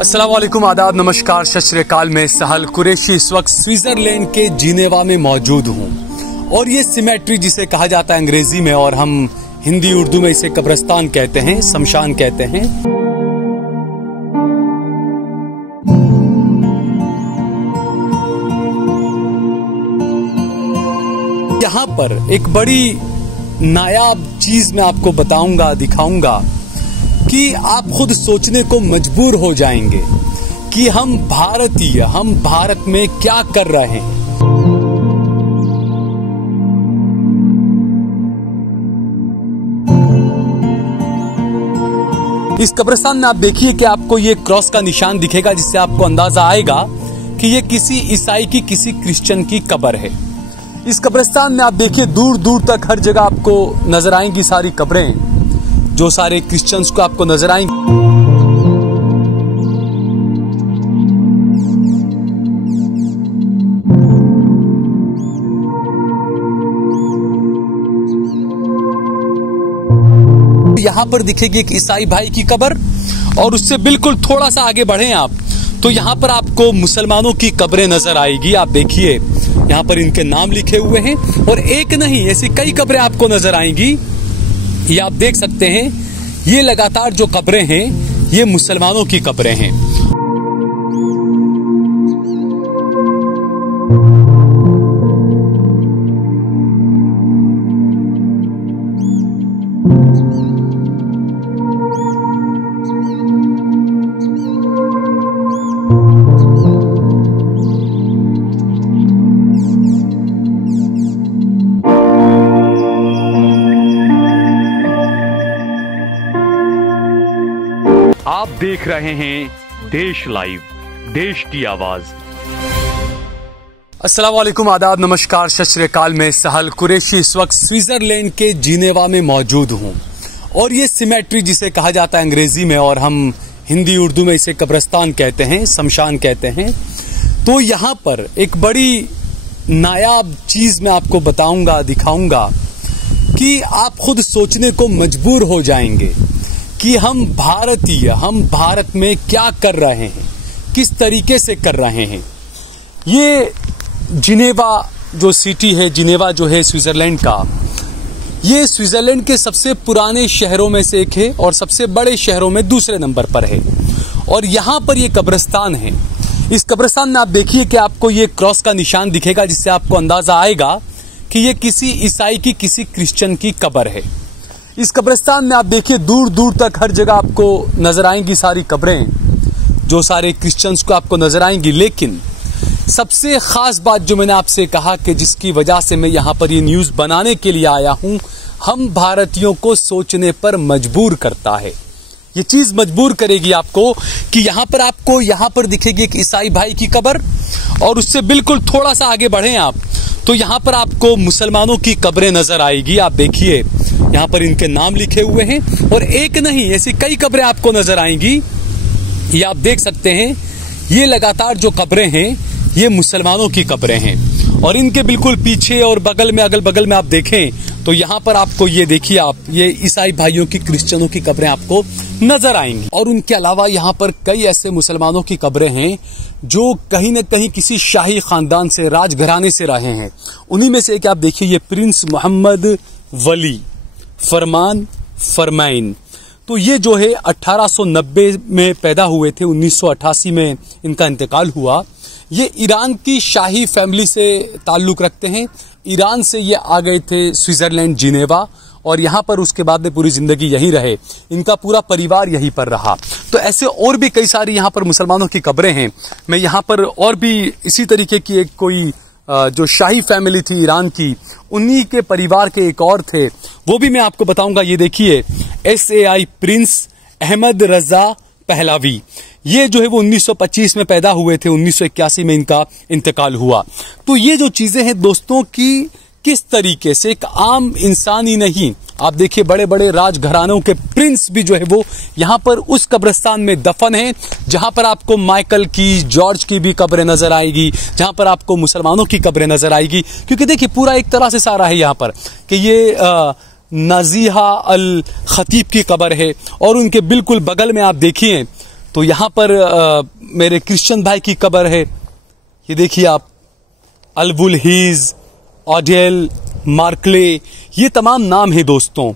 अस्सलाम वालेकुम, आदाब, नमस्कार, सत श्री अकाल। मैं सहल कुरैशी इस वक्त स्विट्जरलैंड के जिनेवा में मौजूद हूँ और ये सिमेट्री जिसे कहा जाता है अंग्रेजी में और हम हिंदी उर्दू में इसे कब्रिस्तान कहते हैं, शमशान कहते हैं। यहाँ पर एक बड़ी नायाब चीज मैं आपको बताऊंगा, दिखाऊंगा कि आप खुद सोचने को मजबूर हो जाएंगे कि हम भारतीय, हम भारत में क्या कर रहे हैं। इस कब्रिस्तान में आप देखिए कि आपको ये क्रॉस का निशान दिखेगा, जिससे आपको अंदाजा आएगा कि ये किसी ईसाई की, किसी क्रिश्चियन की कब्र है। इस कब्रिस्तान में आप देखिए दूर दूर तक हर जगह आपको नजर आएंगी सारी कब्रें, जो सारे क्रिश्चियंस को आपको नजर आएंगे। यहां पर दिखेगी एक ईसाई भाई की कब्र और उससे बिल्कुल थोड़ा सा आगे बढ़े आप तो यहां पर आपको मुसलमानों की कब्रें नजर आएगी। आप देखिए यहां पर इनके नाम लिखे हुए हैं और एक नहीं ऐसी कई कब्रें आपको नजर आएंगी। ये आप देख सकते हैं, ये लगातार जो कब्रें हैं ये मुसलमानों की कब्रें हैं। आप देख रहे हैं देश लाइव, देश की आवाज। अस्सलाम वालेकुम, आदाब, नमस्कार, सत श्री अकाल। मैं सहल कुरैशी इस वक्त स्विट्जरलैंड के जिनेवा में मौजूद हूँ और ये सिमेट्री जिसे कहा जाता है अंग्रेजी में और हम हिंदी उर्दू में इसे कब्रिस्तान कहते हैं, शमशान कहते हैं। तो यहाँ पर एक बड़ी नायाब चीज मैं आपको बताऊंगा, दिखाऊंगा कि आप खुद सोचने को मजबूर हो जाएंगे कि हम भारतीय, हम भारत में क्या कर रहे हैं, किस तरीके से कर रहे हैं। ये जिनेवा जो सिटी है, जिनेवा जो है स्विट्जरलैंड का, ये स्विट्जरलैंड के सबसे पुराने शहरों में से एक है और सबसे बड़े शहरों में दूसरे नंबर पर है। और यहाँ पर ये कब्रिस्तान है। इस कब्रिस्तान में आप देखिए कि आपको ये क्रॉस का निशान दिखेगा, जिससे आपको अंदाजा आएगा कि ये किसी ईसाई की, किसी क्रिश्चियन की कब्र है। इस कब्रिस्तान में आप देखिए दूर दूर तक हर जगह आपको नजर आएंगी सारी कब्रें, जो सारे क्रिश्चियंस को आपको नजर आएंगी। लेकिन सबसे खास बात जो मैंने आपसे कहा कि जिसकी वजह से मैं यहाँ पर ये न्यूज बनाने के लिए आया हूँ, हम भारतीयों को सोचने पर मजबूर करता है। ये चीज मजबूर करेगी आपको कि यहाँ पर दिखेगी एक ईसाई भाई की कब्र और उससे बिल्कुल थोड़ा सा आगे बढ़े आप तो यहाँ पर आपको मुसलमानों की कब्रें नजर आएगी। आप देखिए यहाँ पर इनके नाम लिखे हुए हैं और एक नहीं ऐसी कई कब्रें आपको नजर आएंगी। ये आप देख सकते हैं, ये लगातार जो कब्रें हैं ये मुसलमानों की कब्रें हैं और इनके बिल्कुल पीछे और बगल में, अगल बगल में आप देखें तो यहाँ पर आपको ये देखिए आप, ये ईसाई भाइयों की, क्रिश्चियनों की कब्रें आपको नजर आएंगी। और उनके अलावा यहाँ पर कई ऐसे मुसलमानों की कब्रें हैं जो कहीं न कहीं किसी शाही खानदान से, राजघराने से रहे हैं। उन्हीं में से एक आप देखिए, ये प्रिंस मोहम्मद वली फरमान फरमाइन। तो ये जो है 1890 में पैदा हुए थे, 1988 में इनका इंतकाल हुआ। ये ईरान की शाही फैमिली से ताल्लुक रखते हैं। ईरान से ये आ गए थे स्विट्जरलैंड, जिनेवा, और यहाँ पर उसके बाद में पूरी जिंदगी यहीं रहे। इनका पूरा परिवार यहीं पर रहा। तो ऐसे और भी कई सारी यहाँ पर मुसलमानों की कब्रें हैं। मैं यहाँ पर और भी इसी तरीके की एक कोई जो शाही फैमिली थी ईरान की, उन्हीं के परिवार के एक और थे, वो भी मैं आपको बताऊंगा। ये देखिए, SAI प्रिंस अहमद रजा पहलावी, ये जो है वो 1925 में पैदा हुए थे, 1981 में इनका इंतकाल हुआ। तो ये जो चीजें हैं दोस्तों की किस तरीके से एक आम इंसान ही नहीं, आप देखिए बड़े बड़े राजघरानों के प्रिंस भी जो है वो यहाँ पर उस कब्रिस्तान में दफन है, जहां पर आपको माइकल की, जॉर्ज की भी कब्रें नजर आएगी, जहां पर आपको मुसलमानों की कब्रें नजर आएगी। क्योंकि देखिए पूरा एक तरह से सारा है यहाँ पर कि ये नजीहा अल खतीब की कब्र है और उनके बिल्कुल बगल में आप देखिए तो यहाँ पर मेरे क्रिश्चियन भाई की कब्र है, ये देखिए आप, अल-वुल-हीज, ऑडेल, मार्कले, ये तमाम नाम है दोस्तों,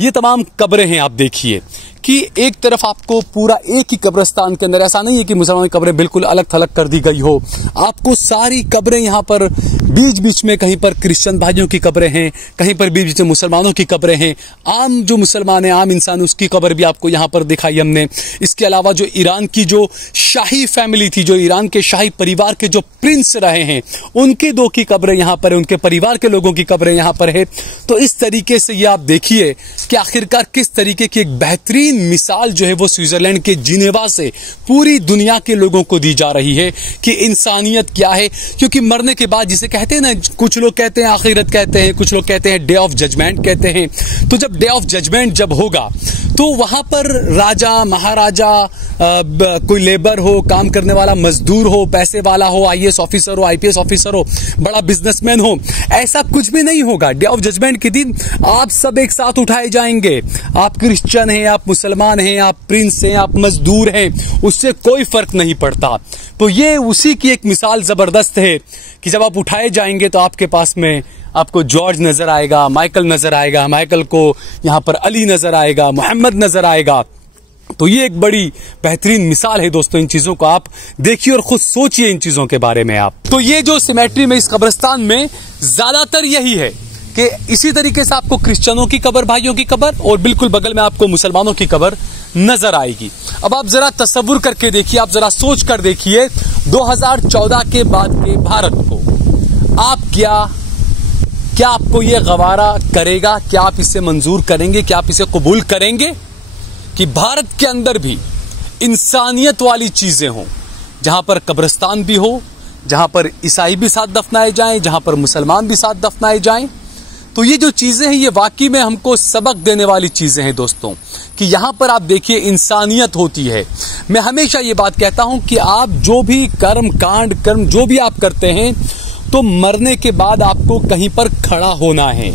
ये तमाम कब्रें हैं। आप देखिए कि एक तरफ आपको पूरा एक ही कब्रिस्तान के अंदर, ऐसा नहीं है कि मुसलमान की कब्रें बिल्कुल अलग थलग कर दी गई हो, आपको सारी कब्रें यहाँ पर बीच बीच में, कहीं पर क्रिश्चियन भाइयों की कब्रें हैं, कहीं पर बीच बीच में मुसलमानों की कब्रें हैं, आम जो मुसलमान है, आम इंसान, उसकी कब्र भी आपको यहाँ पर दिखाई हमने। इसके अलावा जो ईरान की जो शाही फैमिली थी, जो ईरान के शाही परिवार के जो प्रिंस रहे हैं, उनके 2 की कब्रें यहाँ पर है, उनके परिवार के लोगों की कब्रें यहाँ पर है। तो इस तरीके से ये आप देखिए कि आखिरकार किस तरीके की एक बेहतरीन मिसाल जो है वो स्विट्जरलैंड के जिनेवा से पूरी दुनिया के लोगों को दी जा रही है कि इंसानियत क्या है। क्योंकि मरने के बाद, जिसे कहते हैं ना, कुछ लोग कहते हैं आखिरत कहते हैं, कुछ लोग कहते हैं डे ऑफ जजमेंट कहते हैं। तो जब डे ऑफ जजमेंट जब होगा तो वहां पर राजा, महाराजा, कोई लेबर हो, काम करने वाला मजदूर हो, पैसे वाला हो, आईएएस ऑफिसर हो, आईपीएस ऑफिसर हो, बड़ा बिजनेसमैन हो, ऐसा कुछ भी नहीं होगा। डे ऑफ जजमेंट के दिन आप सब एक साथ उठाए जाएंगे। आप क्रिश्चियन हैं, आप मुसलमान हैं, आप प्रिंस हैं, आप मजदूर हैं, उससे कोई फर्क नहीं पड़ता। तो ये उसी की एक मिसाल जबरदस्त है कि जब आप उठाए जाएंगे तो आपके पास में आपको जॉर्ज नजर आएगा, माइकल नजर आएगा, माइकल को यहां पर अली नजर आएगा, मोहम्मद नजर आएगा। तो ये एक बड़ी बेहतरीन मिसाल है दोस्तों। इन चीजों को आप देखिए और खुद सोचिए इन चीजों के बारे में आप। तो ये जो सिमेट्री में इस कब्रिस्तान में ज्यादातर यही है कि इसी तरीके से आपको क्रिश्चियनों की कब्र, भाइयों की कब्र, और बिल्कुल बगल में आपको मुसलमानों की कब्र नजर आएगी। अब आप जरा तसव्वुर करके देखिए, आप जरा सोच कर देखिए 2014 के बाद के भारत को आप क्या आपको ये गवारा करेगा? क्या आप इसे मंजूर करेंगे? क्या आप इसे कबूल करेंगे कि भारत के अंदर भी इंसानियत वाली चीजें हों, जहां पर कब्रिस्तान भी हो, जहां पर ईसाई भी साथ दफनाए जाएं, जहां पर मुसलमान भी साथ दफनाए जाएं? तो ये जो चीजें हैं ये वाकई में हमको सबक देने वाली चीजें हैं दोस्तों, कि यहां पर आप देखिए इंसानियत होती है। मैं हमेशा ये बात कहता हूं कि आप जो भी कर्म जो भी आप करते हैं, तो मरने के बाद आपको कहीं पर खड़ा होना है।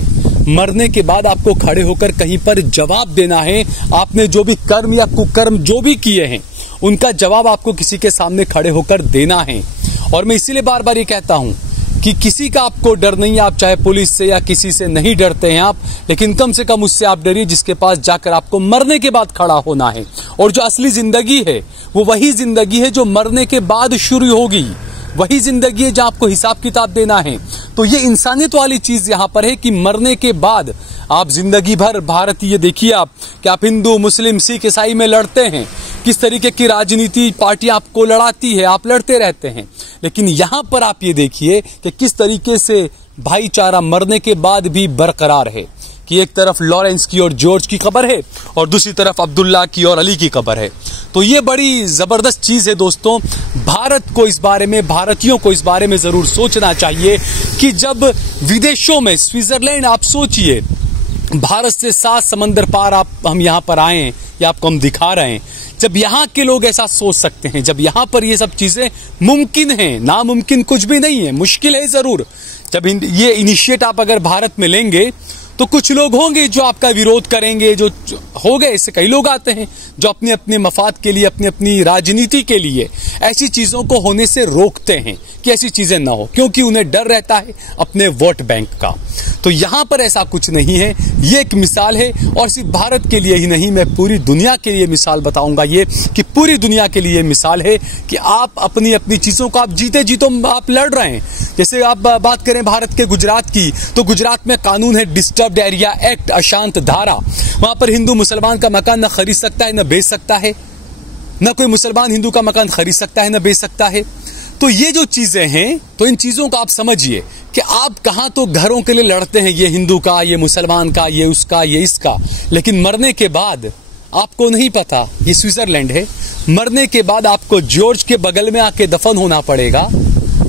मरने के बाद आपको खड़े होकर कहीं पर जवाब देना है। आपने जो भी कर्म या कुकर्म जो भी किए हैं, उनका जवाब आपको किसी के सामने खड़े होकर देना है। और मैं इसीलिए बार बार ये कहता हूं कि किसी का आपको डर नहीं है। आप चाहे पुलिस से या किसी से नहीं डरते हैं आप, लेकिन कम से कम उससे आप डरिए जिसके पास जाकर आपको मरने के बाद खड़ा होना है। और जो असली जिंदगी है वो वही जिंदगी है जो मरने के बाद शुरू होगी, वही जिंदगी है जहां आपको हिसाब किताब देना है। तो ये इंसानियत वाली चीज यहां पर है कि मरने के बाद आप जिंदगी भर, भारतीय देखिए आप कि आप हिंदू, मुस्लिम, सिख, ईसाई में लड़ते हैं, किस तरीके की राजनीति पार्टियां आपको लड़ाती है, आप लड़ते रहते हैं। लेकिन यहां पर आप ये देखिए कि किस तरीके से भाईचारा मरने के बाद भी बरकरार है, कि एक तरफ लॉरेंस की और जॉर्ज की कब्र है और दूसरी तरफ अब्दुल्ला की और अली की कब्र है। तो ये बड़ी जबरदस्त चीज है दोस्तों। भारत को इस बारे में, भारतीयों को इस बारे में जरूर सोचना चाहिए कि जब विदेशों में, स्विट्जरलैंड आप सोचिए, भारत से 7 समंदर पार हम यहाँ पर आए हैं, या आपको हम दिखा रहे हैं। जब यहाँ के लोग ऐसा सोच सकते हैं, जब यहाँ पर ये सब चीजें मुमकिन हैं, नामुमकिन कुछ भी नहीं है, मुश्किल है जरूर। जब ये इनिशिएट आप अगर भारत में लेंगे तो कुछ लोग होंगे जो आपका विरोध करेंगे, जो हो गए, इससे कई लोग आते हैं जो अपने अपने मफाद के लिए, अपनी अपनी राजनीति के लिए ऐसी चीजों को होने से रोकते हैं कि ऐसी चीजें ना हो, क्योंकि उन्हें डर रहता है अपने वोट बैंक का। तो यहां पर ऐसा कुछ नहीं है। ये एक मिसाल है, और सिर्फ भारत के लिए ही नहीं, मैं पूरी दुनिया के लिए मिसाल बताऊंगा ये, कि पूरी दुनिया के लिए मिसाल है कि आप अपनी अपनी चीजों को आप जीते जीतो आप लड़ रहे हैं। जैसे आप बात करें भारत के गुजरात की, तो गुजरात में कानून है डिस्टर्ब्ड एरिया एक्ट, अशांत धारा। वहां पर हिंदू मुसलमान का मकान न खरीद सकता है, न बेच सकता है, न कोई मुसलमान हिंदू का मकान खरीद सकता है, न बेच सकता है। तो ये जो चीजें हैं, तो इन चीजों को आप समझिए कि आप कहां तो घरों के लिए लड़ते हैं, ये हिंदू का, ये मुसलमान का, ये उसका, ये इसका, लेकिन मरने के बाद आपको नहीं पता। ये स्विट्जरलैंड है, मरने के बाद आपको जॉर्ज के बगल में आके दफन होना पड़ेगा,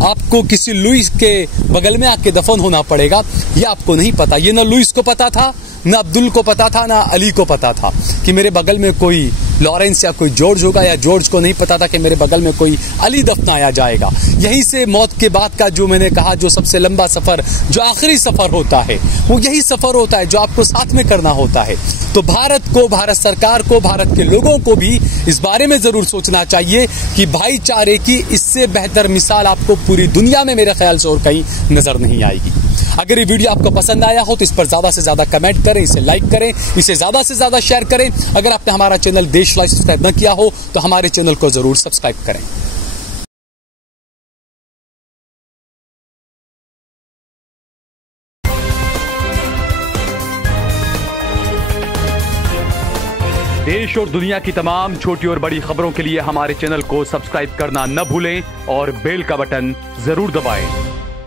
आपको किसी लुइस के बगल में आके दफन होना पड़ेगा, ये आपको नहीं पता। ये ना लुइस को पता था, ना अब्दुल को पता था ना अली को पता था कि मेरे बगल में कोई लॉरेंस या कोई जॉर्ज होगा, या जॉर्ज को नहीं पता था कि मेरे बगल में कोई अली दफनाया जाएगा। यहीं से मौत के बाद का जो मैंने कहा जो सबसे लंबा सफर, जो आखिरी सफर होता है, वो यही सफर होता है जो आपको साथ में करना होता है। तो भारत को, भारत सरकार को, भारत के लोगों को भी इस बारे में जरूर सोचना चाहिए कि भाईचारे की इससे बेहतर मिसाल आपको पूरी दुनिया में मेरे ख्याल से और कहीं नजर नहीं आएगी। अगर ये वीडियो आपको पसंद आया हो तो इस पर ज्यादा से ज्यादा कमेंट करें, इसे लाइक करें, इसे ज्यादा से ज्यादा शेयर करें। अगर आपने हमारा चैनल देश लाइव सब्सक्राइब न किया हो तो हमारे चैनल को जरूर सब्सक्राइब करें। देश और दुनिया की तमाम छोटी और बड़ी खबरों के लिए हमारे चैनल को सब्सक्राइब करना न भूलें और बेल का बटन जरूर दबाएं।